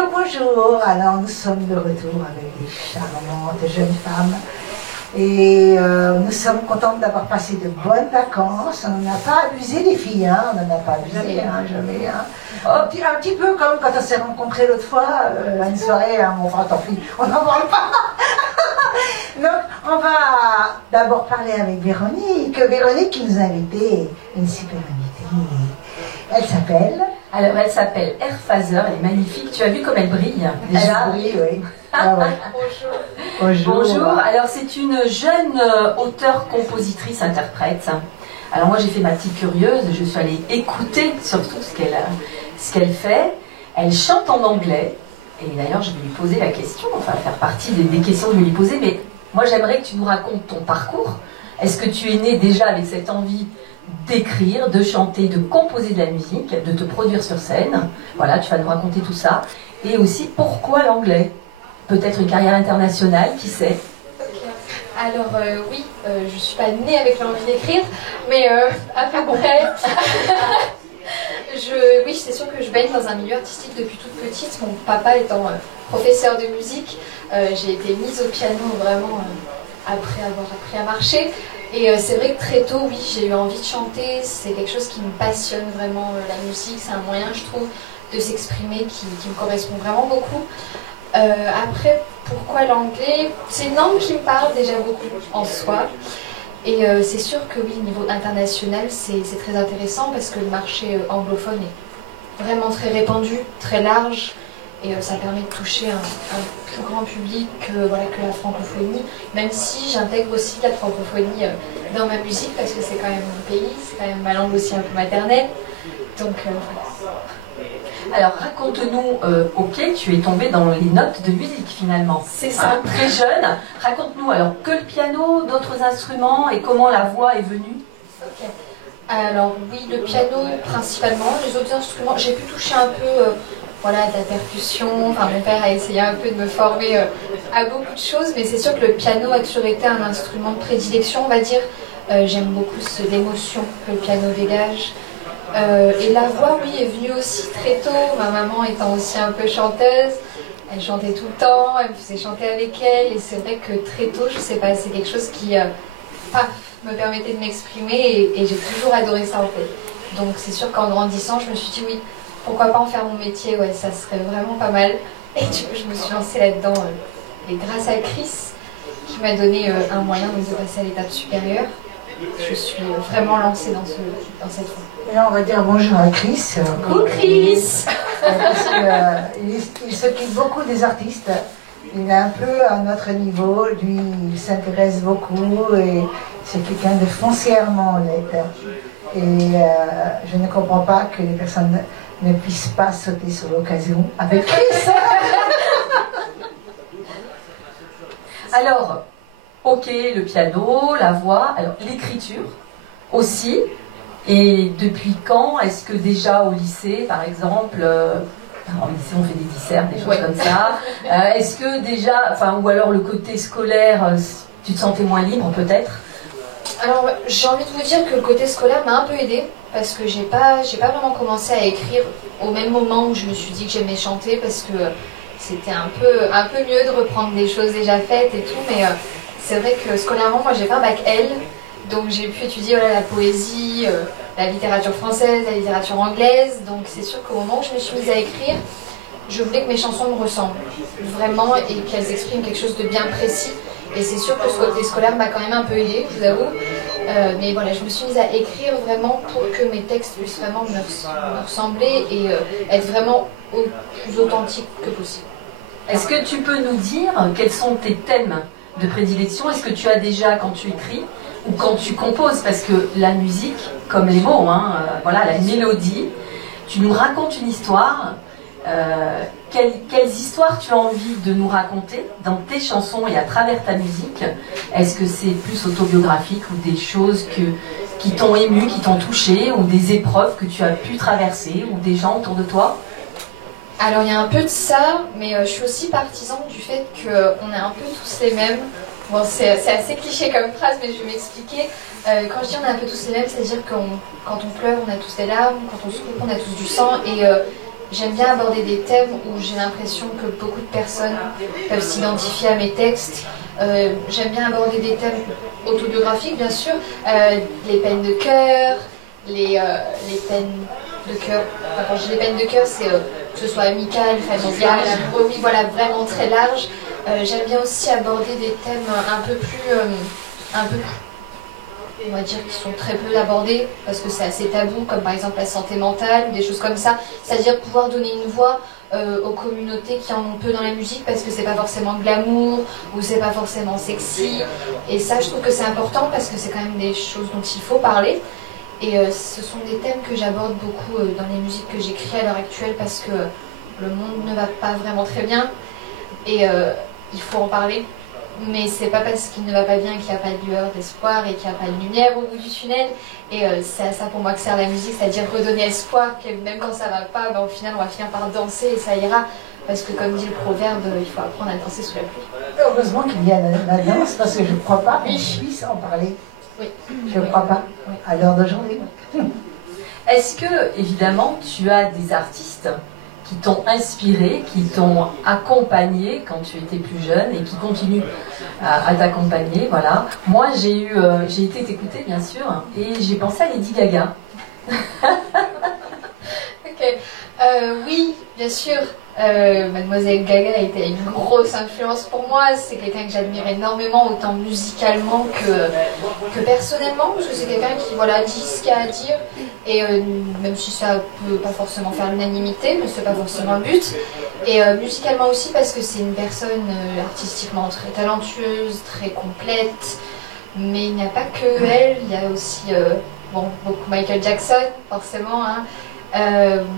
Bonjour, bonjour. Alors nous sommes de retour avec des charmantes jeunes femmes. Et nous sommes contentes d'avoir passé de bonnes vacances. On n'a pas abusé les filles, hein. On n'en a pas abusé, hein, jamais. Hein. Un petit peu comme quand on s'est rencontrés l'autre fois, à une soirée, hein, enfin tant pis, on n'en parle pas. Donc on va d'abord parler avec Véronique. Véronique qui nous a invité, une super invitée. Elle s'appelle... Alors, elle s'appelle Airphaser, elle est magnifique. Tu as vu comme elle brille déjà? Elle brille, oui. Ah, ouais. Bonjour. Bonjour. Alors, c'est une jeune auteure, compositrice, interprète. Alors, moi, j'ai fait ma petite curieuse. Je suis allée écouter surtout ce qu'elle fait. Elle chante en anglais. Et d'ailleurs, je vais lui poser la question, enfin, faire partie des questions que je vais lui poser. Mais moi, j'aimerais que tu nous racontes ton parcours. Est-ce que tu es née déjà avec cette envie d'écrire, de chanter, de composer de la musique, de te produire sur scène? Voilà, tu vas nous raconter tout ça. Et aussi, pourquoi l'anglais? Peut-être une carrière internationale, qui sait? Alors oui, je suis pas née avec l'envie d'écrire, mais à peu près. Oui, c'est sûr que je baigne dans un milieu artistique depuis toute petite. Mon papa étant professeur de musique, j'ai été mise au piano vraiment après avoir appris à marcher. Et c'est vrai que très tôt, oui, j'ai eu envie de chanter. C'est quelque chose qui me passionne vraiment, la musique. C'est un moyen, je trouve, de s'exprimer qui me correspond vraiment beaucoup. Après, pourquoi l'anglais? C'est une langue qui me parle déjà beaucoup en soi. Et c'est sûr que oui, au niveau international, c'est très intéressant parce que le marché anglophone est vraiment très répandu, très large. Et ça permet de toucher un plus grand public que la francophonie, même si j'intègre aussi la francophonie dans ma musique, parce que c'est quand même mon pays, c'est quand même ma langue aussi un peu maternelle. Donc voilà. Alors raconte-nous, ok, tu es tombée dans les notes de musique finalement. C'est ça. Très jeune. Raconte-nous alors que le piano, d'autres instruments et comment la voix est venue. Ok. Alors oui, le piano principalement, les autres instruments, j'ai pu toucher un peu... Voilà, de la percussion. Enfin, mon père a essayé un peu de me former à beaucoup de choses, mais c'est sûr que le piano a toujours été un instrument de prédilection, on va dire. J'aime beaucoup l'émotion que le piano dégage. Et la voix, oui, est venue aussi très tôt. Ma maman étant aussi un peu chanteuse, elle chantait tout le temps, elle me faisait chanter avec elle, et c'est vrai que très tôt, je sais pas, c'est quelque chose qui me permettait de m'exprimer, et j'ai toujours adoré ça en fait. Donc c'est sûr qu'en grandissant, je me suis dit oui, pourquoi pas en faire mon métier, ouais, ça serait vraiment pas mal. Et du coup, je me suis lancée là-dedans. Et grâce à Chris, qui m'a donné un moyen donc, de passer à l'étape supérieure, je suis vraiment lancée dans cette voie. Et là, on va dire bonjour à Chris. Coucou Chris. Parce qu'il s'occupe beaucoup des artistes. Il est un peu à notre niveau. Lui, il s'intéresse beaucoup et c'est quelqu'un de foncièrement honnête. Et je ne comprends pas que les personnes ne puissent pas sauter sur l'occasion avec Chris. Alors, ok, le piano, la voix, alors l'écriture aussi. Et depuis quand est-ce que déjà au lycée, par exemple, au lycée on fait des disserts, des choses comme ça, est-ce que déjà, enfin, ou alors le côté scolaire, tu te sentais moins libre peut-être? Alors, j'ai envie de vous dire que le côté scolaire m'a un peu aidée, parce que j'ai pas vraiment commencé à écrire au même moment où je me suis dit que j'aimais chanter, parce que c'était un peu mieux de reprendre des choses déjà faites et tout, mais c'est vrai que scolairement, moi j'ai fait un bac L, donc j'ai pu étudier la poésie, la littérature française, la littérature anglaise, donc c'est sûr qu'au moment où je me suis mise à écrire, je voulais que mes chansons me ressemblent, vraiment, et qu'elles expriment quelque chose de bien précis. Et c'est sûr que ce côté scolaire m'a quand même un peu aidée, je vous avoue. Mais voilà, je me suis mise à écrire vraiment pour que mes textes puissent vraiment me ressembler et être vraiment au plus authentique que possible. Est-ce que tu peux nous dire quels sont tes thèmes de prédilection? Est-ce que tu as déjà quand tu écris ou quand tu composes? Parce que la musique, comme les mots, voilà, la mélodie, tu nous racontes une histoire. Quelles histoires tu as envie de nous raconter dans tes chansons et à travers ta musique? Est-ce que c'est plus autobiographique ou des choses qui t'ont ému, qui t'ont touché, ou des épreuves que tu as pu traverser, ou des gens autour de toi? Alors il y a un peu de ça, mais je suis aussi partisan du fait qu'on est un peu tous les mêmes. Bon, c'est assez cliché comme phrase, mais je vais m'expliquer. Quand je dis on est un peu tous les mêmes, c'est-à-dire que quand on pleure, on a tous des larmes, quand on se coupe, on a tous du sang, et j'aime bien aborder des thèmes où j'ai l'impression que beaucoup de personnes peuvent s'identifier à mes textes. J'aime bien aborder des thèmes autobiographiques, bien sûr, les peines de cœur, les peines de cœur. Enfin, quand je dis les peines de cœur, c'est que ce soit amical, familial, oui, voilà, vraiment très large. J'aime bien aussi aborder des thèmes un peu plus, on va dire, qui sont très peu abordés parce que c'est assez tabou, comme par exemple la santé mentale ou des choses comme ça. C'est-à-dire pouvoir donner une voix aux communautés qui en ont peu dans la musique parce que c'est pas forcément glamour ou c'est pas forcément sexy. Et ça, je trouve que c'est important parce que c'est quand même des choses dont il faut parler. Et ce sont des thèmes que j'aborde beaucoup dans les musiques que j'écris à l'heure actuelle parce que le monde ne va pas vraiment très bien et il faut en parler. Mais c'est pas parce qu'il ne va pas bien qu'il n'y a pas de lueur d'espoir et qu'il n'y a pas de lumière au bout du tunnel. Et c'est à ça pour moi que sert la musique, c'est-à-dire redonner espoir, que même quand ça va pas, ben, au final on va finir par danser et ça ira. Parce que comme dit le proverbe, il faut apprendre à danser sous la pluie. Heureusement qu'il y a la danse, parce que je ne crois pas qu'on puisse en parler. Oui. Je ne crois pas, à l'heure d'aujourd'hui. Est-ce que, évidemment, tu as des artistes qui t'ont inspiré, qui t'ont accompagné quand tu étais plus jeune et qui continuent à t'accompagner, voilà. Moi, j'ai été t'écouter, bien sûr, et j'ai pensé à Lady Gaga. Ok. Oui, bien sûr. Mademoiselle Gaga a été une grosse influence pour moi. C'est quelqu'un que j'admire énormément, autant musicalement que personnellement, parce que c'est quelqu'un qui dit ce qu'il y a à dire. Et même si ça peut pas forcément faire l'unanimité, mais c'est pas forcément le but. Et musicalement aussi parce que c'est une personne artistiquement très talentueuse, très complète. Mais il n'y a pas que elle, il y a aussi beaucoup Michael Jackson, forcément, hein.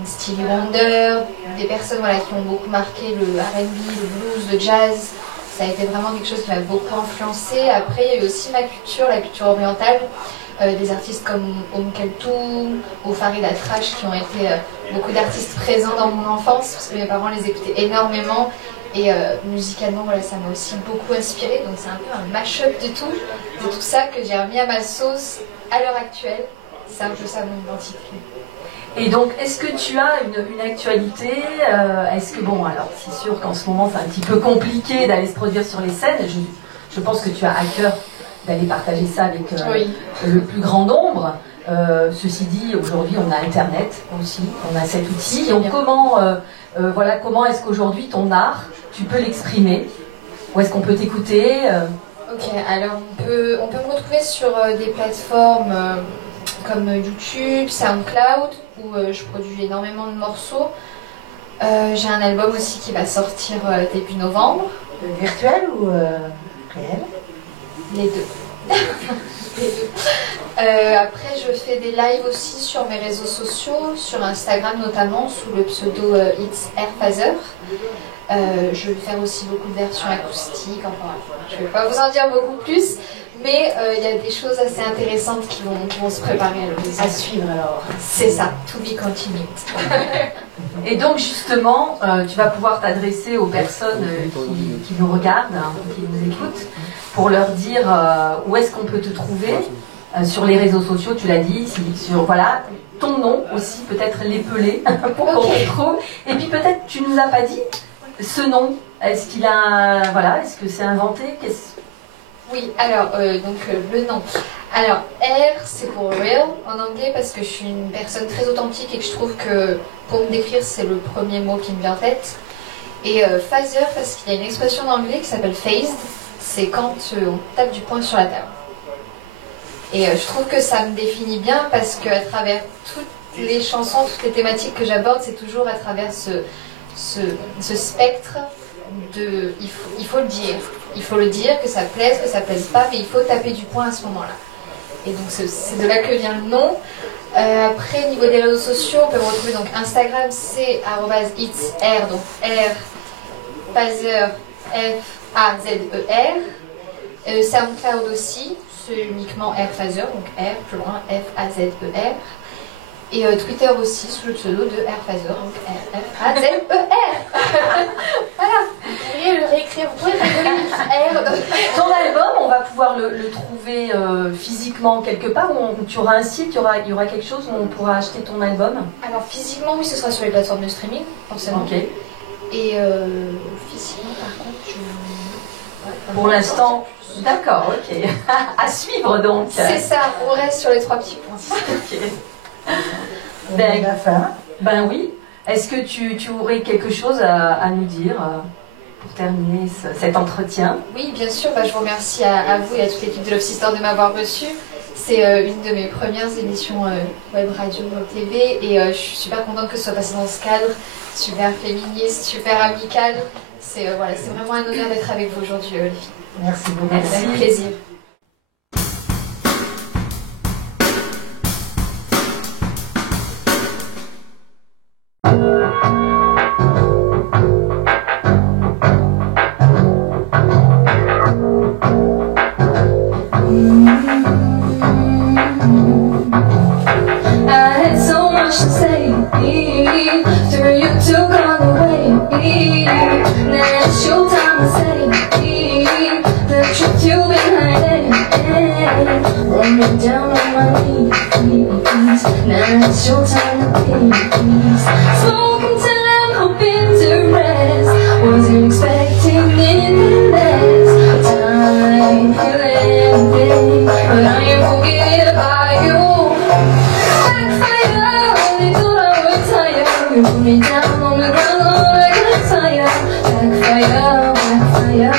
Stevie Wonder, des personnes qui ont beaucoup marqué le R&B, le blues, le jazz. Ça a été vraiment quelque chose qui m'a beaucoup influencé. Après, il y a eu aussi ma culture, la culture orientale, des artistes comme Kaltoum ou Farid Atrache qui ont été beaucoup d'artistes présents dans mon enfance parce que mes parents les écoutaient énormément et musicalement ça m'a aussi beaucoup inspiré. Donc c'est un peu un mash-up de tout ça que j'ai remis à ma sauce à l'heure actuelle. C'est un peu ça mon identité. Et donc, est-ce que tu as une actualité Est-ce que, alors c'est sûr qu'en ce moment c'est un petit peu compliqué d'aller se produire sur les scènes. Je pense que tu as à cœur d'aller partager ça avec le plus grand nombre. Ceci dit, aujourd'hui on a Internet aussi, on a cet outil. Donc comment est-ce qu'aujourd'hui ton art, tu peux l'exprimer? Où est-ce qu'on peut t'écouter Ok, alors on peut me retrouver sur des plateformes comme YouTube, SoundCloud, où je produis énormément de morceaux. J'ai un album aussi qui va sortir début novembre. Virtuel ou réel? Les deux. Les deux. Après, je fais des lives aussi sur mes réseaux sociaux, sur Instagram notamment, sous le pseudo It's Air Phaser. Je vais faire aussi beaucoup de versions acoustiques. Enfin, je ne vais pas vous en dire beaucoup plus. Mais il y a des choses assez intéressantes qui vont se préparer à suivre alors. C'est ça, to be continued. Et donc justement, tu vas pouvoir t'adresser aux personnes qui nous regardent, qui nous écoutent, pour leur dire où est-ce qu'on peut te trouver sur les réseaux sociaux, tu l'as dit, sur ton nom aussi, peut-être l'épeler pour qu'on te trouve. Et puis peut-être, tu nous as pas dit ce nom. Est-ce qu'il a, est-ce que c'est inventé? Oui, alors, le nom. Alors, R, c'est pour real en anglais parce que je suis une personne très authentique et que je trouve que pour me décrire, c'est le premier mot qui me vient en tête. Et phaser parce qu'il y a une expression en anglais qui s'appelle phased, c'est quand on tape du poing sur la table. Et je trouve que ça me définit bien parce qu'à travers toutes les chansons, toutes les thématiques que j'aborde, c'est toujours à travers ce spectre de il faut le dire. Il faut le dire, que ça plaise pas, mais il faut taper du poing à ce moment-là. Et donc c'est de là que vient le nom. Après, au niveau des réseaux sociaux, on peut me retrouver donc Instagram, c'est @itsr, donc R, Phaser, F-A-Z-E-R. SoundCloud aussi, c'est uniquement R Phaser, donc R, plus loin, F-A-Z-E-R. Et Twitter aussi, sous le pseudo de R Phaser, donc R-F-A-Z-E-R. Voilà, vous pourriez le réécrire écrire, vous pouvez me donner R. Ton album, on va pouvoir le trouver physiquement quelque part, ou tu auras un site, il y aura quelque chose où on pourra acheter ton album? Alors physiquement, oui, ce sera sur les plateformes de streaming, forcément. Ok. Et physiquement, par contre, pour l'instant, d'accord, ok. À suivre donc. C'est ça, on reste sur les 3 petits points. Ok. La fin. Ben oui. Est-ce que tu aurais quelque chose à nous dire pour terminer cet entretien? Oui, bien sûr. Bah, je vous remercie à vous et à toute l'équipe de Love Sister de m'avoir reçue. C'est une de mes premières émissions web radio TV et je suis super contente que ce soit passé dans ce cadre, super féministe, super amical. C'est vraiment un honneur d'être avec vous aujourd'hui, les filles. Merci beaucoup. Merci. Avec plaisir. Down on my knees, now it's your time to please. Smoking time, hoping to rest. Wasn't expecting anything less. Time, feel anything, but I ain't forget about you. Backfire, they thought I was tired. You put me down on the ground, Lord, I got tired. Backfire, backfire.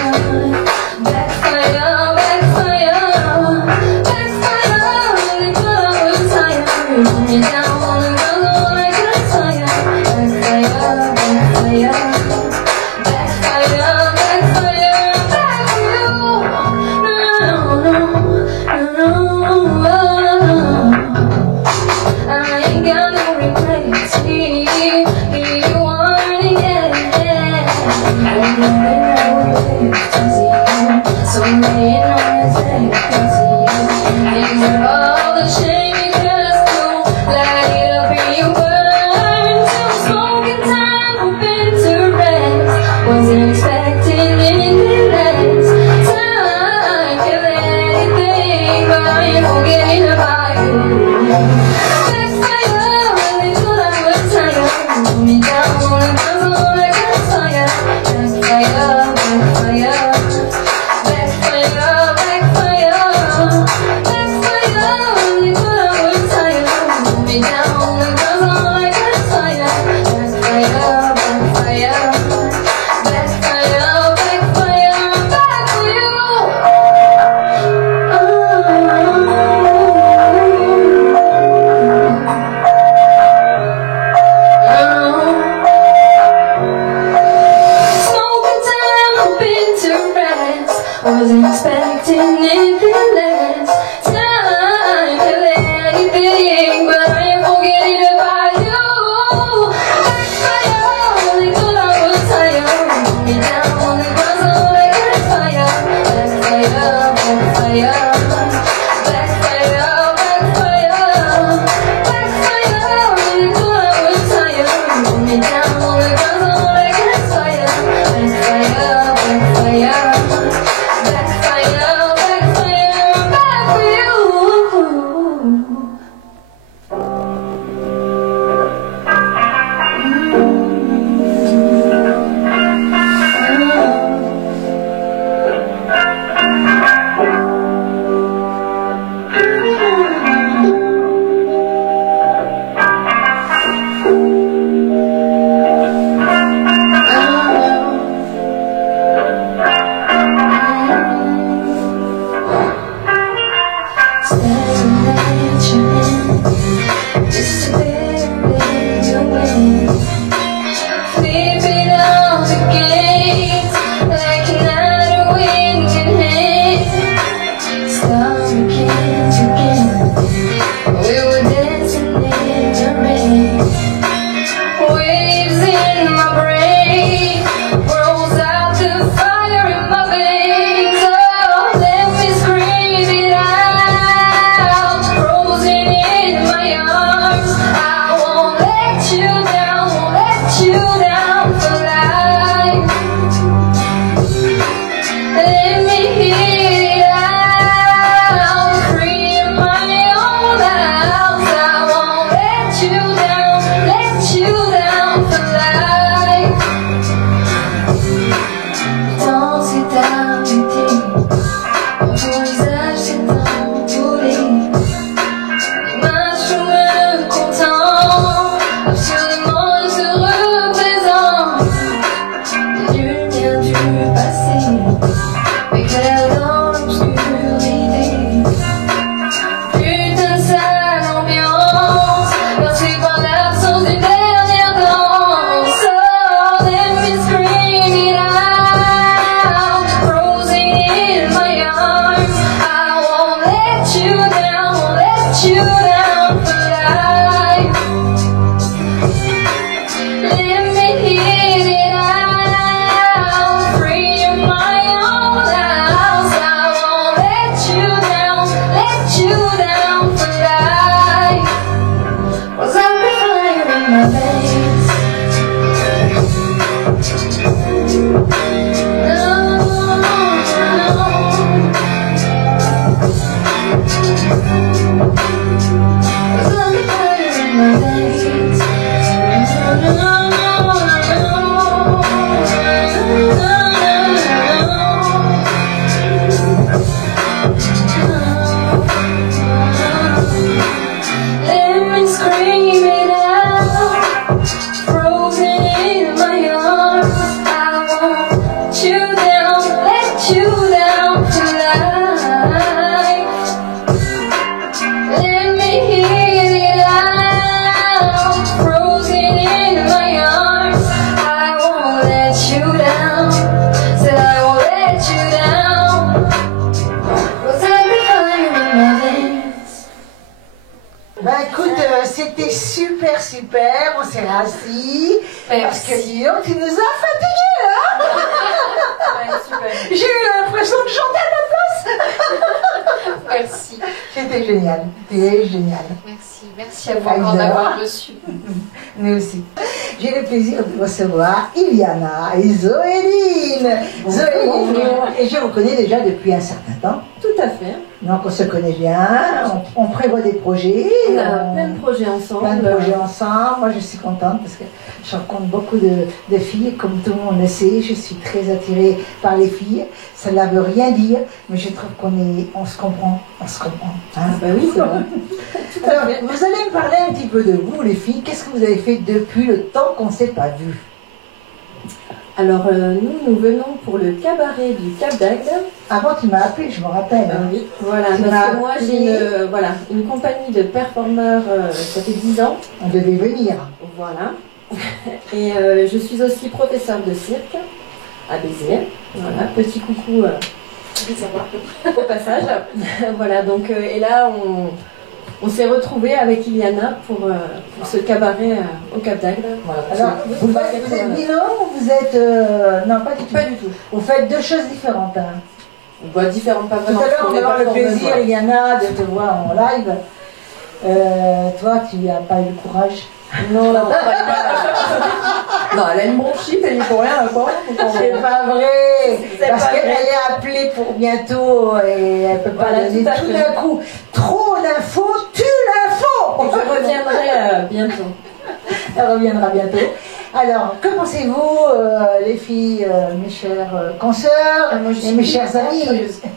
you down for life. Let me hit it out, free of my own house. I won't let you down for life. 'Cause I'm the fire in my veins. Let me scream it out, frozen in my arms. I won't let you down for life. Let me hear it out, frozen in my arms. I won't let you down, said I won't let you down. 'Cause I'm the fire in my veins. Bah écoute, c'était super, on s'est rassis. Parce que dis donc, tu nous as fatigués là. J'ai eu l'impression de chanter à ta place. Merci. C'était génial, c'était génial. Merci à vous encore d'avoir reçu. Nous aussi. J'ai le plaisir de recevoir Iliana et Zoéline. Zoéline, et je vous connais déjà depuis un certain temps. Tout à fait. Donc on se connaît bien, on prévoit des projets. On a plein de projets ensemble. Plein de projets ensemble. Moi je suis contente parce que je rencontre beaucoup de filles, comme tout le monde le sait. Je suis très attirée par les filles. Ça ne veut rien dire, mais je trouve on se comprend. On se comprend. Hein. Bah oui, c'est vrai. Alors, vous allez me parler un petit peu de vous, les filles. Qu'est-ce que vous avez fait depuis le temps qu'on ne s'est pas vu? Alors, nous venons pour le cabaret du Cap d'Agde. Avant, tu m'as appelé, je me rappelle. Oui, voilà, Tu parce m'as que moi, appelé. j'ai une compagnie de performeurs, ça fait 10 ans. On devait venir. Voilà. Et je suis aussi professeure de cirque à Béziers. Voilà, petit coucou au passage. Voilà, donc, et là, on s'est retrouvés avec Iliana pour ce cabaret au Cap d'Agde. Voilà. Alors, vous êtes binôme ou vous êtes... non, pas du tout. Pas du tout. Vous faites deux choses différentes. Hein. Bah, différentes, pas Tout vraiment. à l'heure, on va avoir le plaisir, voilà. Iliana, de te voir en live. Toi, tu n'as pas eu le courage. Non, non, non, elle a une bronchite, elle n'y peut rien, quoi. C'est pas vrai. Parce qu'elle est appelée pour bientôt et elle peut pas Voilà, donner tout à tout fait. d'un coup. Trop d'infos, tue l'info. Je reviendrai bientôt. Elle reviendra bientôt. Alors, que pensez-vous, les filles, mes chères consoeurs et mes chers amis?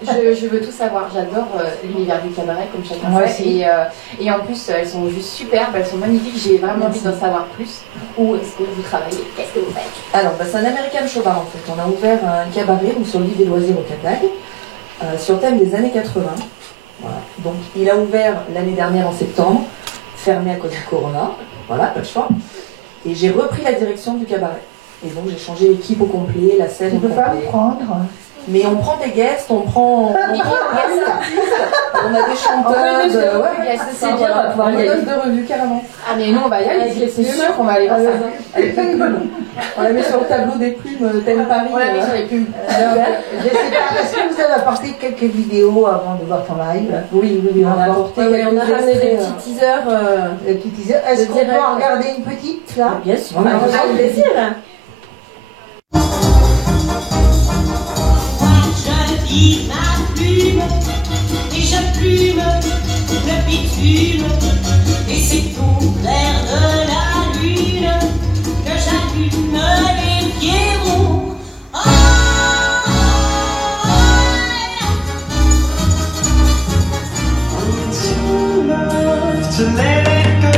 Je veux tout savoir, j'adore l'univers du cabaret comme chacun Moi sait aussi. et en plus elles sont juste superbes, elles sont magnifiques, j'ai vraiment envie d'en savoir plus. Où est-ce que vous travaillez? Qu'est-ce que vous faites? Alors, bah, c'est un American Show Bar en fait. On a ouvert un cabaret donc, sur l'île des loisirs au Cap d'Agde, sur le thème des années 80. Voilà. Donc, il a ouvert l'année dernière en septembre, fermé à cause du corona. Voilà, pas le choix. Et j'ai repris la direction du cabaret. Et donc, j'ai changé l'équipe au complet, la scène Tu au peux pas complet. me prendre. Mais on prend des guests, on prend des artistes, on a des chanteuses, c'est bien, on va pouvoir y aller. de revue carrément. Ah mais nous on va y aller, c'est sûr qu'on va aller voir ça. On la met sur le tableau des plumes, thème Paris. On la met sur les plumes. Alors, je sais pas, est-ce que vous avez apporté quelques vidéos avant de voir ton live? Oui, on a apporté, Ouais, on a quelques ramené des extraits, petits teasers. Des petits teasers. Est-ce qu'on direct. peut en regarder une petite là? Bien sûr, On a avec besoin de plaisir. Je vis ma plume et je plume le bitume et c'est au clair de la lune que j'allume les pierrots. Oh, too love to let it go.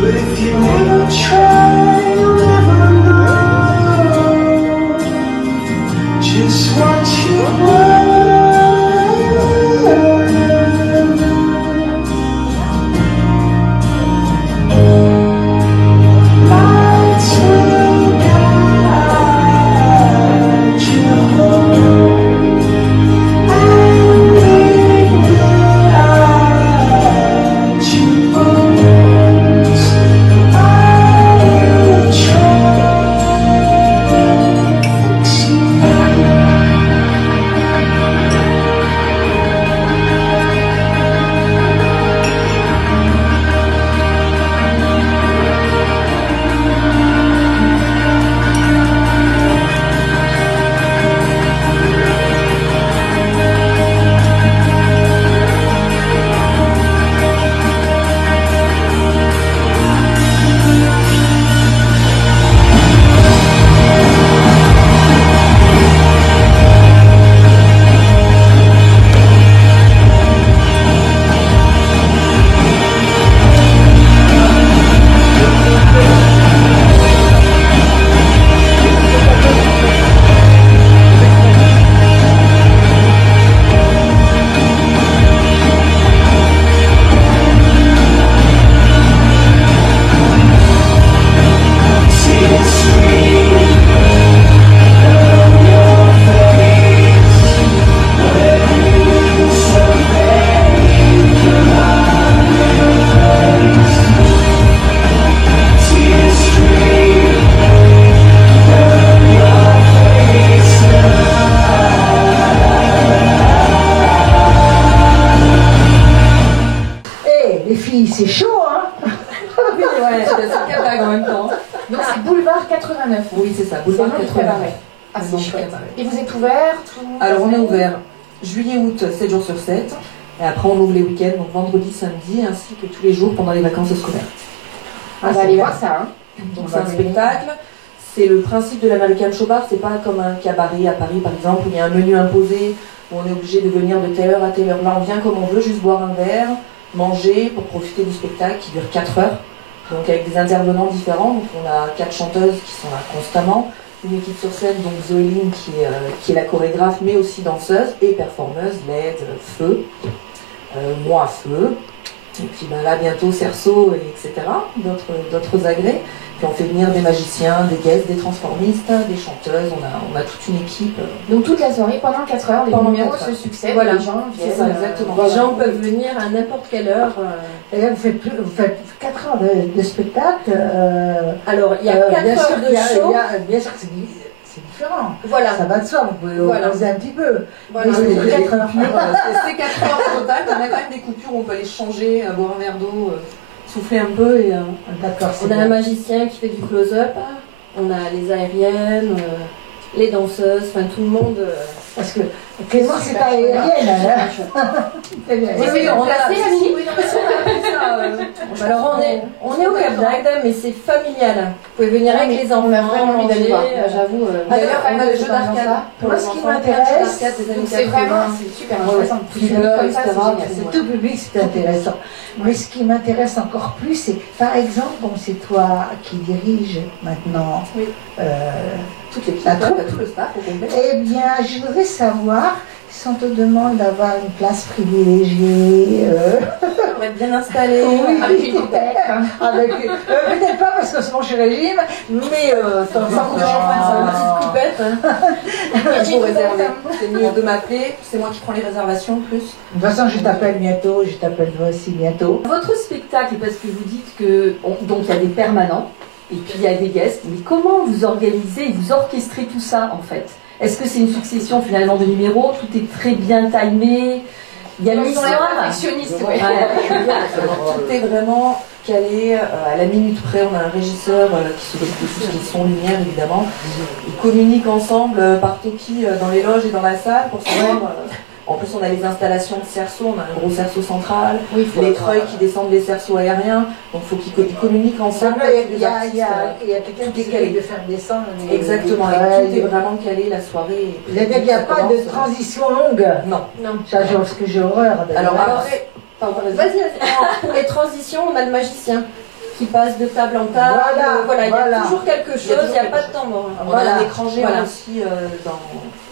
But if you never try, you'll never know. c'est chaud, hein. Oui, ouais, c'est Cabag en même temps. Donc c'est boulevard 89. Oui, c'est ça, boulevard C'est le 80. cabaret. Ah, c'est chouette. Et vous êtes ouvert tout Alors on est ouvert juillet-août, 7 jours sur 7. Et après on ouvre les week-ends, donc vendredi, samedi, ainsi que tous les jours pendant les vacances scolaires. On va aller voir ça. Hein. Donc c'est un spectacle. C'est le principe de l'American Show Bar, c'est pas comme un cabaret à Paris par exemple, où il y a un menu imposé, où on est obligé de venir de telle heure à telle heure. Là on vient comme on veut, juste boire un verre, manger pour profiter du spectacle qui dure 4 heures. Donc avec des intervenants différents, donc on a 4 chanteuses qui sont là constamment, une équipe sur scène, donc Zoéline qui est la chorégraphe, mais aussi danseuse et performeuse, LED, feu, moi feu, et puis ben là bientôt cerceau, etc., d'autres agrès. Puis on fait venir des magiciens, des guests, des transformistes, des chanteuses, on a toute une équipe. Donc toute la soirée, pendant 4 heures, les Pendant numéros 4 heures. se succèdent, Voilà, les gens c'est viennent. ça, exactement. Les gens peuvent venir à n'importe quelle heure. Et là, vous faites 4 heures de spectacle. Alors, il y a 4 bien sûr heures de qu'il y a- show. bien sûr que c'est différent. Voilà. Ça va de soi, vous pouvez Voilà. oser un petit peu. Voilà. Mais Oui, c'est les 4 heures. coupures, c'est 4 heures au total, on a quand même des coupures où on peut aller changer, boire un verre d'eau, souffler un peu et... D'accord, c'est On a bien. un magicien qui fait du close-up, on a les aériennes, les danseuses, enfin tout le monde. Parce que Clément, c'est pas aérienne, hein. Très bien. Oui, oui, on a l'a fait, Annie. Oui, non, mais si on a fait ça, Alors on est au Cap d'Agde, mais c'est familial. Vous pouvez venir avec les enfants. On a vraiment envie d'aller voir, manger, j'avoue. D'ailleurs, on a le jeu d'arcade. Pour Moi, les ce qui enfants, m'intéresse, plein de jeux d'arcade des années Donc c'est 80. vraiment, c'est super intéressant. Tout Thriller, comme ça, c'est etc. génial. C'est tout public, c'est intéressant. Mais ce qui m'intéresse encore plus, c'est, par exemple, bon, c'est toi qui dirige maintenant Oui. Toute l'équipe, La troupe. tout le staff au complet. Eh bien, je voudrais savoir si on te demande d'avoir une place privilégiée, On va être bien installé. Oui. Avec une coupette. avec, peut-être pas parce que c'est mon régime, mais sans Sans couper une petite coupette. Et Pour une réserver. coupette, C'est mieux de m'appeler, c'est moi qui prends les réservations plus. De toute façon, je t'appelle bientôt, je t'appelle toi aussi bientôt. Votre spectacle, parce que vous dites que donc il y a des permanents et puis il y a des guests, mais comment vous organisez et vous orchestrez tout ça en fait? Est-ce que c'est une succession finalement de numéros? Tout est très bien timé? Il y a une Ils sont histoire? perfectionnistes, oui. Ouais. Tout est vraiment calé à la minute près. On a un régisseur qui s'occupe de tout ce qui est son, lumière évidemment. Ils communiquent ensemble par Toki dans les loges et dans la salle pour savoir. En plus, on a les installations de cerceaux, on a un gros cerceau central, Oui, il faut les avoir- treuils qui descendent des cerceaux aériens. Donc, il faut qu'ils communiquent ensemble. avec les artistes. Il y a quelqu'un qui essaie de faire descendre les Exactement, les et treuils. tout est vraiment calé la soirée. C'est-à-dire qu'il n'y a pas de transition longue. Non. Ça, parce que j'ai horreur. de- Alors, Alors, après, pardon, vas-y. Vas-y, vas-y. Pour les transitions, on a le magicien qui passe de table en table. Voilà, Il y a voilà. toujours quelque chose, il n'y a pas de temps mort. On Voilà. a un écran géant Voilà. aussi dans.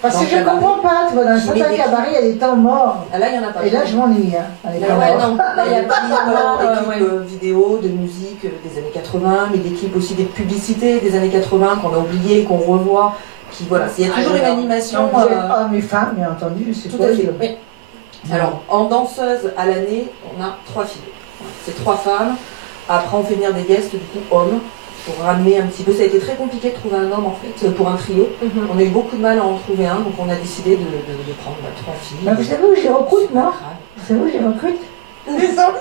Parce dans que le je ne cabaret. comprends pas, tu vois, dans Qui met certains des- cabarets, il y a des temps morts. Ah, là, il n'y en a pas. Et là, je m'ennuie. Hein, avec les temps Ouais, morts. non, là, il y a pas de temps mort. L'équipe vidéo, de musique des années 80, mais l'équipe aussi des publicités des années 80 qu'on a oubliées, qu'on revoit. Qui, voilà, il y a toujours une animation. Donc, vous êtes hommes et femmes, bien entendu, c'est Tout à fait. Oui. Alors, en danseuse à l'année, on a 3 filles. C'est 3 femmes. Après, on fait venir des guests, du coup, hommes, pour ramener un petit peu. Ça a été très compliqué de trouver un homme, en fait, pour un trio. Mhm. On a eu beaucoup de mal à en trouver un, donc on a décidé de prendre 3 filles. Mais vous savez où je les recrute, moi Vous savez où je les recrute Les hommes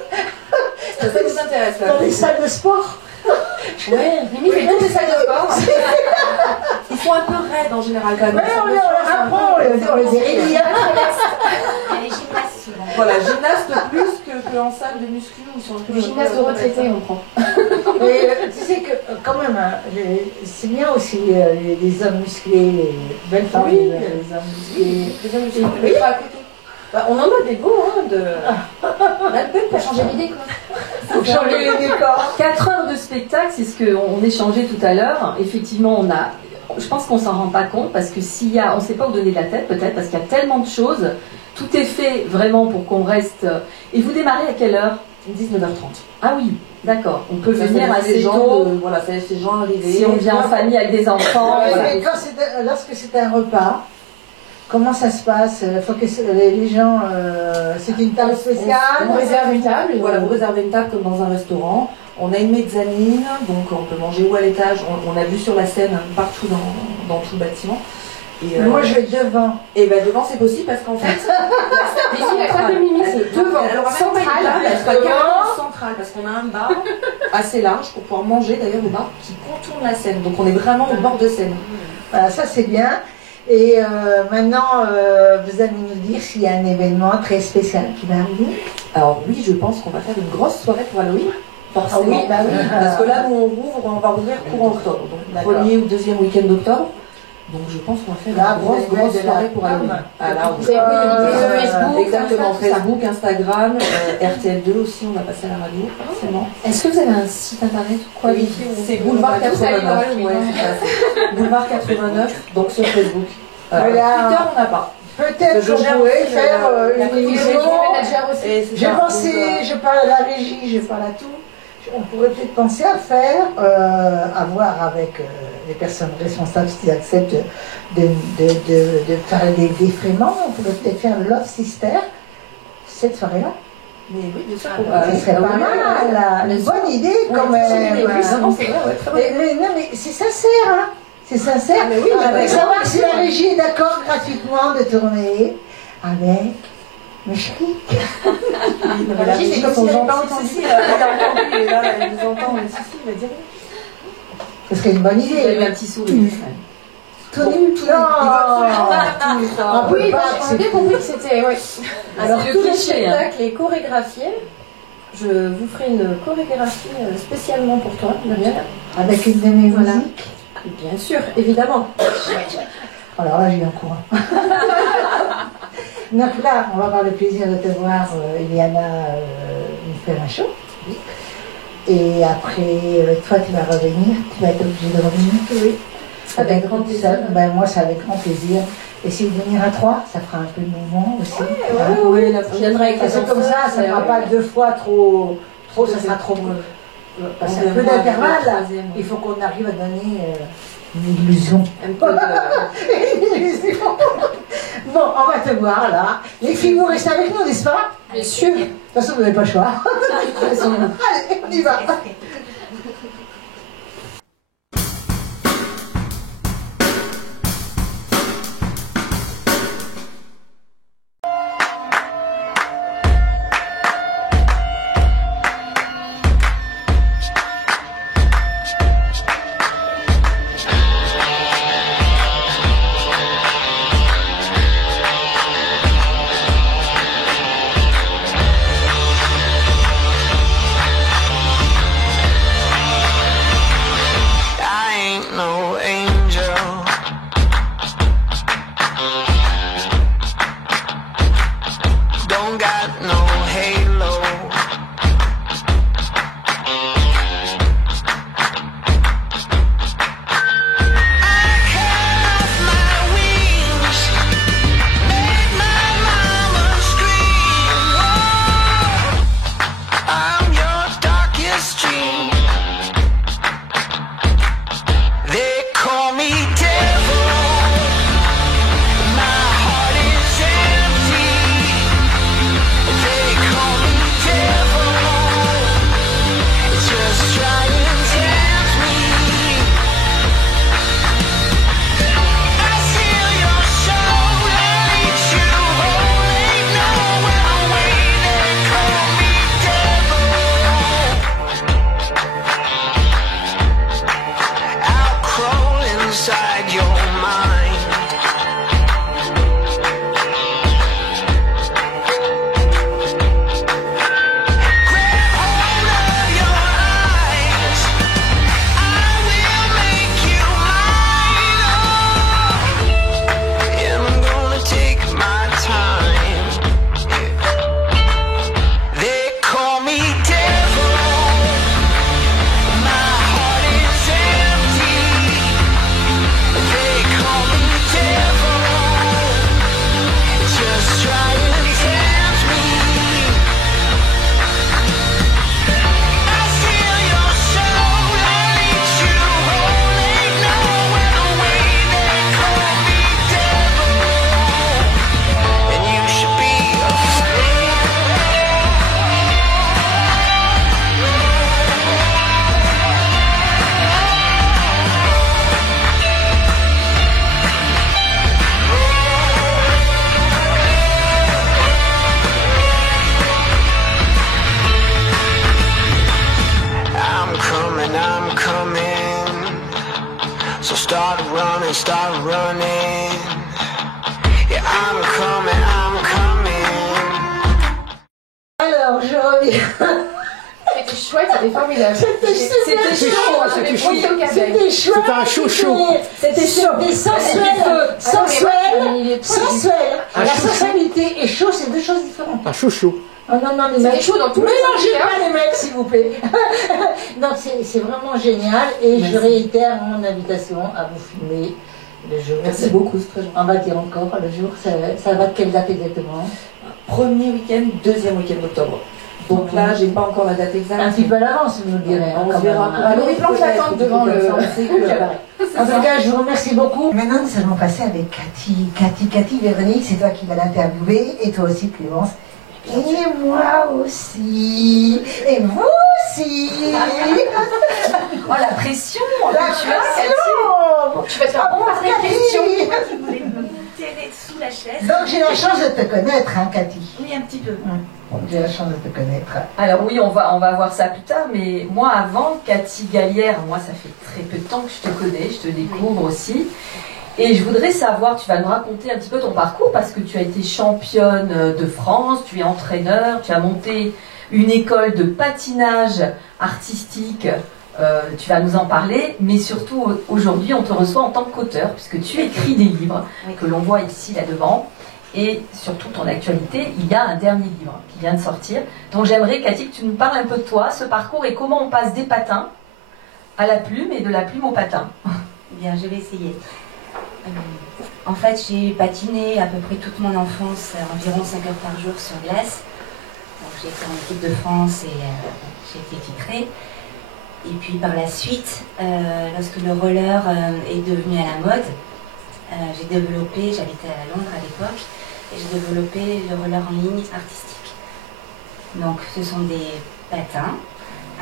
Ça vous intéresse, là? dans les salles de sport. Ouais. Mimi fait toutes les salles de sport. Ils sont un peu raides en général, quand même. Mais on leur apprend, on les Et il y dérive. a les gymnastes souvent. Voilà, gymnaste plus que en salle de muscu où ils sont un peu. Les gymnastes de retraités, on prend. Mais tu sais que, quand même, hein, c'est bien aussi les hommes musclés, les belles femmes, Oui. les hommes musclés. Les hommes musclés. Oui. Pas à côté. Bah, on en a des beaux, hein, de... On a de belles Pour changer l'idée, quoi. Faut changer les décors. 4 heures de spectacle, c'est ce qu'on échangeait tout à l'heure. Effectivement, on a, je pense qu'on s'en rend pas compte parce que s'il y a, on ne sait pas où donner de la tête peut-être parce qu'il y a tellement de choses. Tout est fait vraiment pour qu'on reste. Et vous démarrez à quelle heure? 19h30. Ah oui, d'accord. On peut Ça venir laisse assez les gens, tôt. voilà, ça laisse les gens arriver. Si on vient en famille avec des enfants. Ouais, voilà. mais lorsque c'est un repas, comment ça se passe? Faut que les gens, c'est une table spéciale. On réserve une table. Voilà, vous réservez une table comme dans un restaurant. On a une mezzanine, donc on peut manger ou à l'étage. On a vu sur la scène partout dans tout le bâtiment. Et, Mais moi, je vais devant. et ben devant c'est possible parce qu'en fait, Mais si, la table de Mimi, c'est devant. Alors, Centrale. elle sera carrément centrale. central parce qu'on a un bar assez large pour pouvoir manger d'ailleurs au bar qui contourne la Seine. Donc on est vraiment au bord de Seine. Voilà, ça c'est bien. Et maintenant, vous allez nous dire s'il y a un événement très spécial qui va arriver. Alors oui, je pense qu'on va faire une grosse soirée pour Halloween. Forcément. Ah oui, bah oui. Parce que là où on rouvre, on va rouvrir courant octobre. Donc premier ou deuxième week-end d'octobre. Donc je pense qu'on va faire Là, une vous grosse avez de la soirée pour Halloween. com. Ah, là, Vous avez Facebook, exactement, Insta, tout ça. Facebook, Instagram, RTL2 aussi, on va passer à la radio, forcément. Est-ce que vous avez un site internet ou quoi Oui, dessus où c'est on Boulevard va tous aller voir 89. Halloween, Ouais, hein. c'est ça, c'est Boulevard 89, donc sur Facebook. Voilà. Twitter, on n'a pas. Peut-être Je qu'on gère pourrait aussi faire la une communauté émission. Et c'est J'ai ça. pensé, Donc, je parle à la régie, je parle à tout. On pourrait peut-être penser à faire, à voir avec les personnes responsables s'ils acceptent de faire des défraiements. On pourrait peut-être faire Love Sister cette soirée-là. mais oui, bien sûr. Ce serait pas mal, là. Une bonne idée quand même. Mais c'est sincère, hein. C'est sincère. mais oui, Avec savoir si la régie est d'accord gratuitement de tourner avec mes chéris. La régie, c'est comme si elle n'avait pas entendu. Si, elle a entendu, et là, elle nous entend. Si, il va dire oui. Ce serait une bonne Vous avez idée. un petit sourire. Tout nu, tout nu. Ah, On peut Oui, pas, on a bien compris que c'était. Ouais. Alors, c'est le tout le cliché, hein. spectacle est chorégraphié. Je vous ferai une chorégraphie spécialement pour toi, Muriel. avec une de mes Voilà. musiques. Bien sûr, évidemment. Alors là, j'ai un courant. Donc là, on va avoir le plaisir de te voir, Iliana, nous faire un show. Et après, toi, tu vas revenir. Tu vas être obligée de revenir. Oui. Avec grand plaisir. Ben, moi, c'est avec grand plaisir. Essayer de venir à 3, ça fera un peu de mouvement aussi. Hein. Oui, on viendra avec Parce que comme ça ne sera pas 2 fois trop, ça sera trop. Parce qu'il y a un peu d'intervalle là. Il faut qu'on arrive à donner une illusion. Un peu de... Une illusion. Bon, on va te voir là. Les filles, vous restez avec nous, n'est-ce pas? Bien sûr. De toute façon, vous n'avez pas le choix. Allez, on y va. They start running. Yeah, I'm coming. Alors, je reviens. C'était chouette, c'était formidable. C'était chaud, c'était chouette. C'était C'était un chaud. C'était sensuel. La sensualité et chaud, c'est deux choses différentes. Un chouchou. Oh non, les C'était mecs. chaud dans tous les Mélangez sens. pas les mecs, s'il vous plaît. Donc, c'est vraiment génial. Et je réitère mon invitation à vous filmer le jour. Merci beaucoup, c'est très gentil. On va dire encore le jour. Ça va de quelle date exactement? Premier week-end, deuxième week-end d'octobre. Donc là, j'ai pas encore la date exacte. Un petit peu à l'avance, vous nous le direz. On verra. On planche l'attente devant le. En tout cas, je vous remercie beaucoup. Maintenant, nous allons passer avec Cathy, Véronique, c'est toi qui vas l'interviewer, et toi aussi, Clémence. Et moi aussi. Et vous aussi. Oh, la pression La que tu as, Cathy. pression. Tu vas te faire bombarder de questions. Tu voulais me tirer sous la chaise. Donc, j'ai la chance de te connaître, hein, Cathy. Oui, un petit peu. J'ai la chance de te connaître. Alors oui, on va voir ça plus tard, mais moi avant, Cathy Gallière, moi ça fait très peu de temps que je te connais, je te découvre aussi. Et je voudrais savoir, tu vas nous raconter un petit peu ton parcours parce que tu as été championne de France, tu es entraîneur, tu as monté une école de patinage artistique, tu vas nous en parler, mais surtout aujourd'hui on te reçoit en tant qu'auteur puisque tu écris des livres que l'on voit ici là devant. Et surtout ton actualité, il y a un dernier livre qui vient de sortir. Donc j'aimerais, Cathy, que tu nous parles un peu de toi, ce parcours et comment on passe des patins à la plume et de la plume au patin. Bien, je vais essayer. En fait, j'ai patiné à peu près toute mon enfance, environ 5 heures par jour sur glace. Donc j'ai été en équipe de France et j'ai été titrée. Et puis par la suite, lorsque le roller est devenu à la mode, j'ai développé, j'habitais à Londres à l'époque, et j'ai développé le roller en ligne artistique. Donc ce sont des patins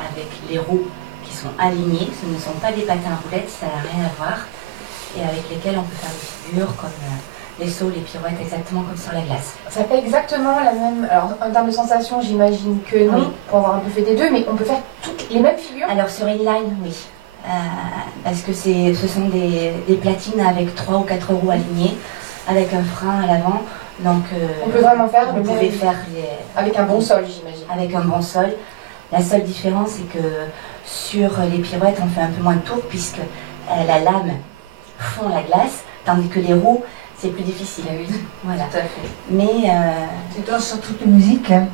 avec les roues qui sont alignées, ce ne sont pas des patins à roulettes, ça n'a rien à voir, et avec lesquels on peut faire des figures comme les sauts, les pirouettes, exactement comme sur la glace. Ça fait exactement la même. Alors en termes de sensation, j'imagine que non, Oui. pour avoir un peu fait des deux, mais on peut faire toutes les mêmes figures. Alors sur inline, oui. Parce que ce sont des platines avec 3 ou 4 roues alignées, avec un frein à l'avant. Donc On peut vraiment faire vous le pouvez même- faire avec un bon sol, j'imagine. avec un bon sol. La seule différence, c'est que sur les pirouettes, on fait un peu moins de tours puisque la lame fond la glace, tandis que les roues, c'est plus difficile. Voilà. Tout à fait. Mais Tu danses sur toutes les musiques, hein.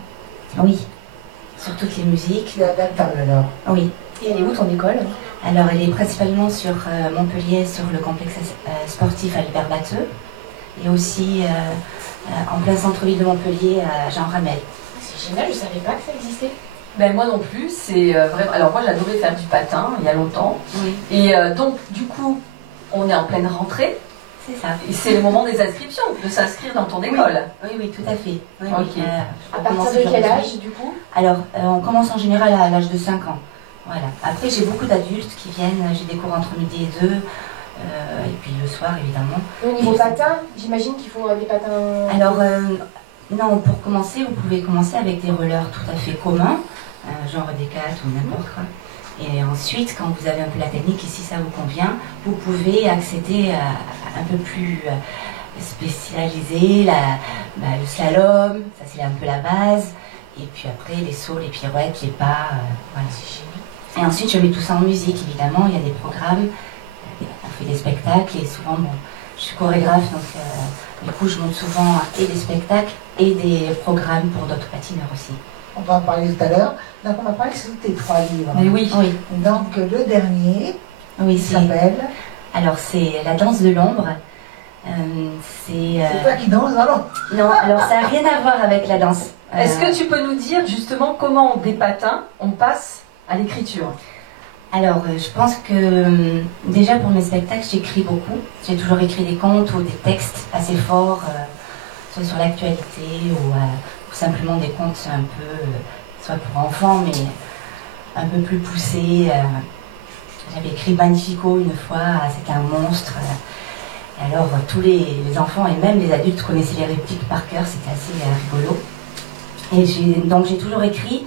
oui, sur toutes les musiques. Tu es adaptable alors. Oui. Et elle est où ton école? Alors, elle est principalement sur Montpellier, sur le complexe sportif Albert Batteux, et aussi en plein centre-ville de Montpellier, à Jean Ramel. C'est génial, je savais pas que ça existait. Ben moi non plus, c'est vraiment. Alors moi j'adorais faire du patin il y a longtemps. Oui, Et donc du coup, on est en pleine rentrée. c'est ça. Et c'est le moment des inscriptions, de s'inscrire dans ton école. Oui, oui, tout à fait. Oui, Ok. oui, À on partir commence de quel aujourd'hui. âge, du coup? Alors, on commence en général à l'âge de 5 ans. Voilà. Après, j'ai beaucoup d'adultes qui viennent, j'ai des cours entre midi et 2, et puis le soir, évidemment. Au niveau patin, j'imagine qu'il faut des patins. Alors, non, pour commencer, vous pouvez commencer avec des rollers tout à fait communs, genre des 4 ou n'importe quoi. Et ensuite, quand vous avez un peu la technique et si ça vous convient, vous pouvez accéder à un peu plus spécialisé, le slalom, ça c'est un peu la base. Et puis après, les sauts, les pirouettes, les pas, voilà. Et ensuite, je mets tout ça en musique, évidemment. Il y a des programmes, on fait des spectacles et souvent, bon, je suis chorégraphe, donc du coup, je monte souvent et des spectacles et des programmes pour d'autres patineurs aussi. On va en parler tout à l'heure. Donc, on va parler sur tes 3 livres. Mais oui. Oui, Donc, le dernier, oui, il s'appelle. alors c'est La danse de l'ombre. C'est toi qui danses, alors. Non, alors ça n'a rien à voir avec la danse. Est-ce que tu peux nous dire justement comment des patins on passe à l'écriture? Alors, je pense que déjà pour mes spectacles, j'écris beaucoup. J'ai toujours écrit des contes ou des textes assez forts, soit sur l'actualité ou simplement des contes un peu, soit pour enfants, mais un peu plus poussés. J'avais écrit Magnifico une fois, c'était un monstre. Alors, tous les enfants et même les adultes connaissaient les répliques par cœur, c'était assez rigolo. Et donc j'ai toujours écrit.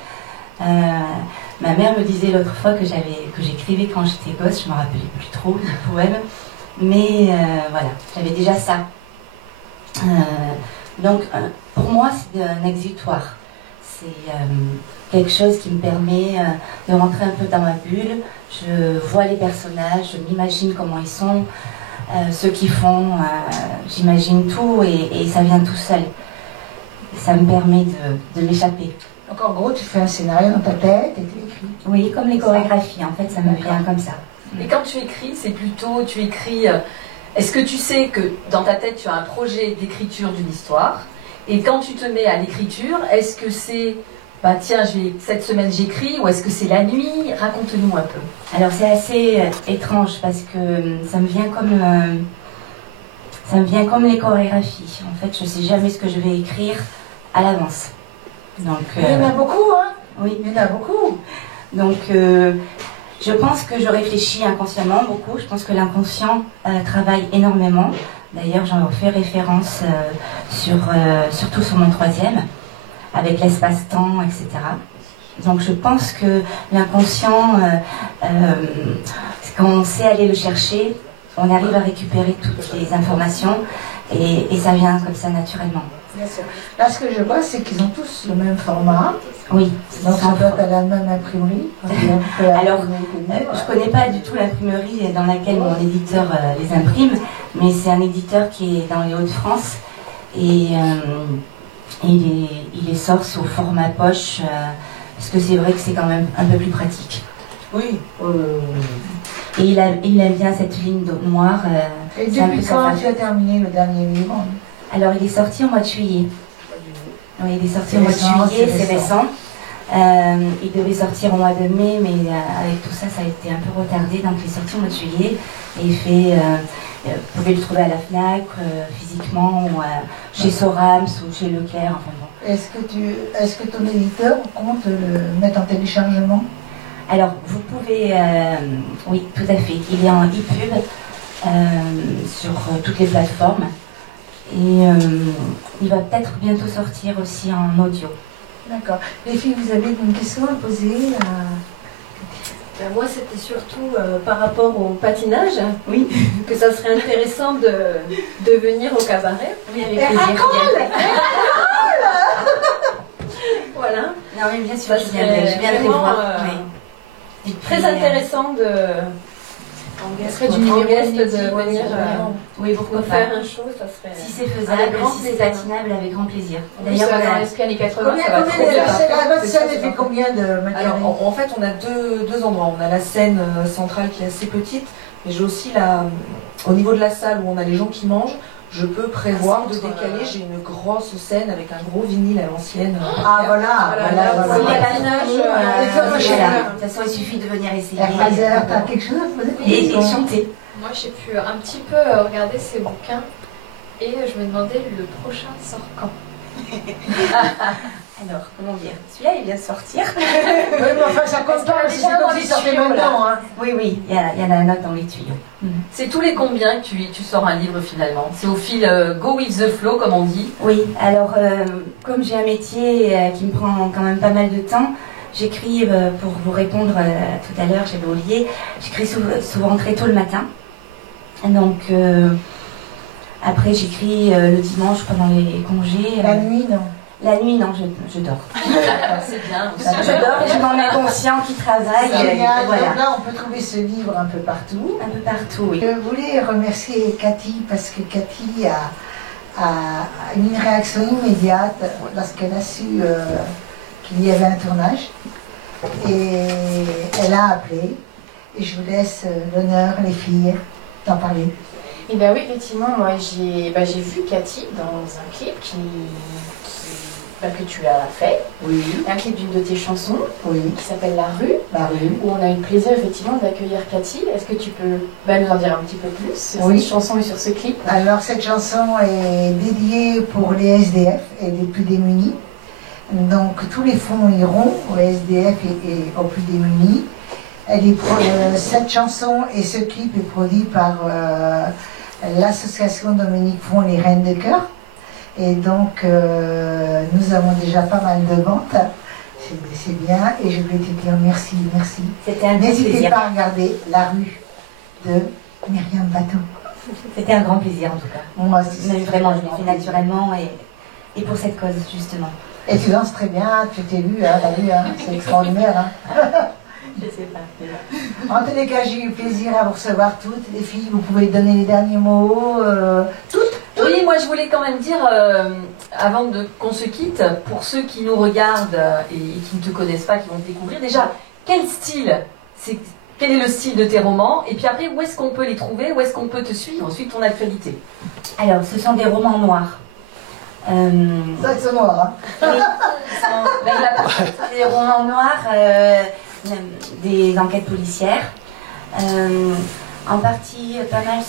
Ma mère me disait l'autre fois que j'écrivais quand j'étais gosse, je me rappelais plus trop des poèmes, Mais voilà, j'avais déjà ça. Donc pour moi, c'est un exutoire. C'est quelque chose qui me permet de rentrer un peu dans ma bulle. Je vois les personnages, je m'imagine comment ils sont, ce qu'ils font, j'imagine tout et ça vient tout seul. Ça me permet de m'échapper. Donc en gros, tu fais un scénario dans ta tête et tu écris. Oui, comme les chorégraphies, en fait, ça me vient comme ça. Et quand tu écris, c'est plutôt, tu écris... Est-ce que tu sais que dans ta tête, tu as un projet d'écriture d'une histoire? Et quand tu te mets à l'écriture, est-ce que c'est... Bah tiens, cette semaine j'écris, ou est-ce que c'est la nuit? Raconte-nous un peu. Alors c'est assez étrange parce que ça me vient comme les chorégraphies. En fait, je sais jamais ce que je vais écrire à l'avance. Donc il y en a beaucoup, hein? Oui, il y en a beaucoup. Donc je pense que je réfléchis inconsciemment beaucoup. Je pense que l'inconscient travaille énormément. D'ailleurs, j'en fais référence surtout sur mon 3e. Avec l'espace-temps, etc. Donc je pense que l'inconscient, quand on sait aller le chercher, on arrive à récupérer toutes les informations et ça vient comme ça naturellement. Bien sûr. Là, ce que je vois, c'est qu'ils ont tous le même format. Oui. Donc ça doit être à la même imprimerie. Alors, je ne connais pas du tout l'imprimerie dans laquelle mon éditeur les imprime, mais c'est un éditeur qui est dans les Hauts-de-France et il les sort sous format poche, parce que c'est vrai que c'est quand même un peu plus pratique. Oui. Et il aime bien cette ligne noire. Et depuis quand tu as terminé le dernier livre? Alors il est sorti au mois de juillet. Oui, il est sorti au mois de juillet, c'est récent. Il devait sortir au mois de mai, mais avec tout ça, ça a été un peu retardé, donc il est sorti au mois de juillet. Et il fait... vous pouvez le trouver à la FNAC, physiquement, ou chez Sorams ou chez Leclerc, enfin bon. Est-ce que ton éditeur compte le mettre en téléchargement? Alors, vous pouvez... oui, tout à fait. Il est en e-pub sur toutes les plateformes. Et il va peut-être bientôt sortir aussi en audio. D'accord. Les filles, vous avez une question à poser Moi, c'était surtout par rapport au patinage. Oui. Que ça serait intéressant de venir au cabaret. Oui, avec plaisir. Voilà. Non, mais bien sûr, je viendrai voir. Oui. Très intéressant Ce serait du numéro de venir oui, pourquoi pas. faire un show, ça serait... Si c'est faisable, si c'est patinable, avec grand plaisir. D'ailleurs, dans les années 80, combien, ça va trop bien. votre scène fait combien de mètres? Alors, en fait, on a deux endroits. On a la scène centrale qui est assez petite, mais j'ai aussi au niveau de la salle où on a les gens qui mangent, je peux prévoir de décaler. J'ai une grosse scène avec un gros vinyle à l'ancienne. Ah voilà. De toute façon, il suffit de venir essayer. T'as quelque chose à poser? Et chanter. Moi, j'ai pu un petit peu regarder ces bouquins et je me demandais le prochain sort quand. Alors, comment dire? Celui-là, il vient de sortir. Oui, mais enfin, ça compte pas, c'est comme si ça fait maintenant. Hein. Oui, il y en a un autre dans les tuyaux. C'est tous les combien que tu sors un livre finalement? C'est au fil go with the flow, comme on dit? Oui, alors, comme j'ai un métier qui me prend quand même pas mal de temps, j'écris, pour vous répondre tout à l'heure, j'avais oublié, j'écris souvent très tôt le matin. Donc, après, j'écris le dimanche pendant les congés. La nuit, non? La nuit, non, je dors. C'est bien. Je dors, je m'en ai conscient qui travaille. Génial. Voilà. Donc là, on peut trouver ce livre un peu partout. Un peu partout, oui. Je voulais remercier Cathy parce que Cathy a une réaction immédiate lorsqu'elle a su qu'il y avait un tournage. Et elle a appelé. Et je vous laisse l'honneur, les filles, d'en parler. Et bien oui, effectivement, moi j'ai vu Cathy dans un clip que tu as fait. Oui. Un clip d'une de tes chansons, oui, qui s'appelle La Rue. La Rue. Où on a eu le plaisir effectivement d'accueillir Cathy. Est-ce que tu peux nous en dire un petit peu plus sur oui. cette chanson et sur ce clip? Alors cette chanson est dédiée pour les SDF et les plus démunis. Donc tous les fonds iront aux SDF et aux plus démunis. Cette chanson et ce clip est produit par l'association Dominique Font, les Reines de Cœur. Et donc, nous avons déjà pas mal de ventes. C'est bien. Et je voulais te dire merci, merci. C'était un N'hésitez plaisir. pas à regarder La Rue de Myriam Bateau. C'était un grand plaisir en tout cas. Moi aussi. Mais vraiment, je l'ai fait naturellement et pour cette cause justement. Et tu danses très bien, tu t'es vu, hein, t'as vu, hein, c'est extraordinaire. Hein. Je sais pas. En tous les cas, j'ai eu plaisir à vous recevoir toutes. Les filles, vous pouvez donner les derniers mots. Toutes. Oui, moi je voulais quand même dire, avant qu'on se quitte, pour ceux qui nous regardent et qui ne te connaissent pas, qui vont te découvrir, déjà, quel est le style de tes romans? Et puis après, où est-ce qu'on peut les trouver? Où est-ce qu'on peut te suivre? Ensuite, ton actualité. Alors, ce sont des romans noirs. Ça, c'est noir, hein. Oui, des romans noirs, des enquêtes policières. En partie, pas mal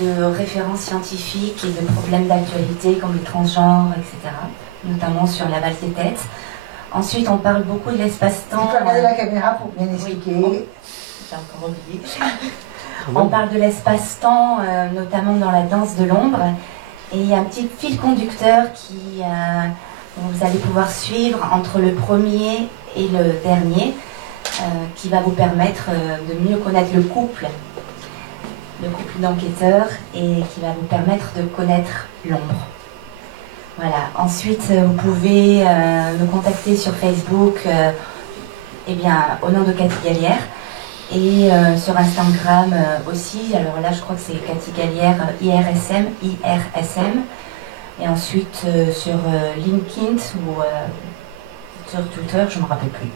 de références scientifiques et de problèmes d'actualité comme le transgenre, etc. Notamment sur la valse des têtes. Ensuite, on parle beaucoup de l'espace-temps. Tu peux regarder la caméra pour bien expliquer. Oui. J'ai encore oublié. On parle de l'espace-temps, notamment dans la danse de l'ombre. Et il y a un petit fil conducteur qui vous allez pouvoir suivre entre le premier et le dernier, qui va vous permettre de mieux connaître le couple d'enquêteurs et qui va vous permettre de connaître l'ombre. Voilà. Ensuite, vous pouvez me contacter sur Facebook au nom de Cathy Gallière et sur Instagram aussi. Alors là, je crois que c'est Cathy Gallière IRSM. Et ensuite sur LinkedIn ou sur Twitter, je ne me rappelle plus.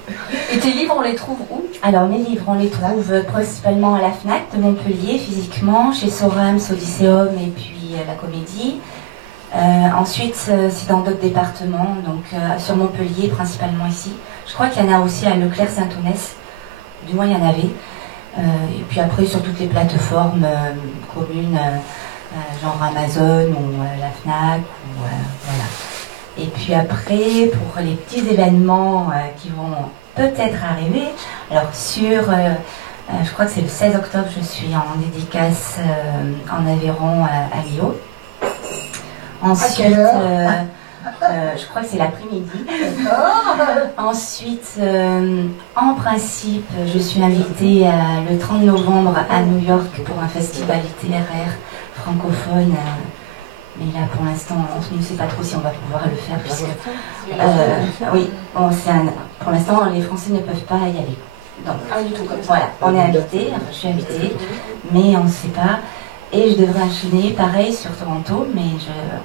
Et tes livres, on les trouve où? Alors, mes livres, on les trouve principalement à la FNAC de Montpellier, physiquement, chez Sorams, Odysseum et puis la Comédie. Ensuite, c'est dans d'autres départements, donc sur Montpellier, principalement ici. Je crois qu'il y en a aussi à Leclerc-Saint-Onès, du moins il y en avait. Et puis après, sur toutes les plateformes communes, genre Amazon ou la FNAC, voilà. Et puis après, pour les petits événements qui vont peut-être arriver, alors je crois que c'est le 16 octobre, je suis en dédicace en Aveyron à Lyon. Ensuite, je crois que c'est l'après-midi. Ensuite, en principe, je suis invitée le 30 novembre à New York pour un festival littéraire francophone. Mais là, pour l'instant, on ne sait pas trop si on va pouvoir le faire, puisque... oui, bon, pour l'instant, les Français ne peuvent pas y aller. Donc, voilà, on est invité, enfin, je suis invitée, mais on ne sait pas. Et je devrais enchaîner, pareil, sur Toronto, mais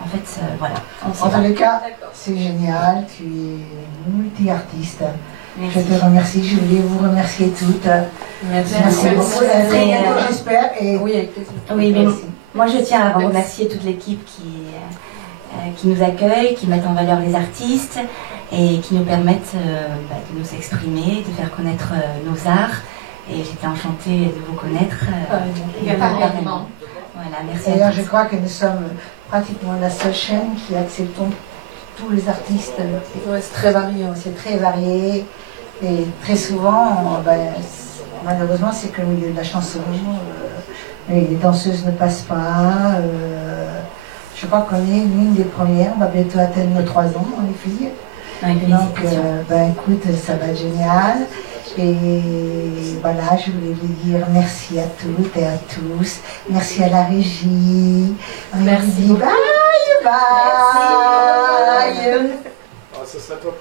en fait, voilà. En tous les cas, c'est génial, tu es multi-artiste. Je te remercie, je voulais vous remercier toutes. Merci beaucoup. J'espère. Et oui, avec plaisir. Oui, mais moi je tiens à remercier toute l'équipe qui nous accueille, qui met en valeur les artistes et qui nous permettent de nous exprimer, de faire connaître nos arts. Et j'étais enchantée de vous connaître. Voilà, merci. D'ailleurs, je crois que nous sommes pratiquement la seule chaîne qui acceptons tous les artistes. C'est très varié. C'est très varié. Et très souvent, malheureusement, c'est que le milieu de la chanson, les danseuses ne passent pas. Je crois qu'on est l'une des premières. On va bientôt atteindre nos 3 ans, les filles. Donc, écoute, ça va être génial. Et voilà, je voulais vous dire merci à toutes et à tous. Merci à la régie. Merci. Bye bye. Ah, ça serait top.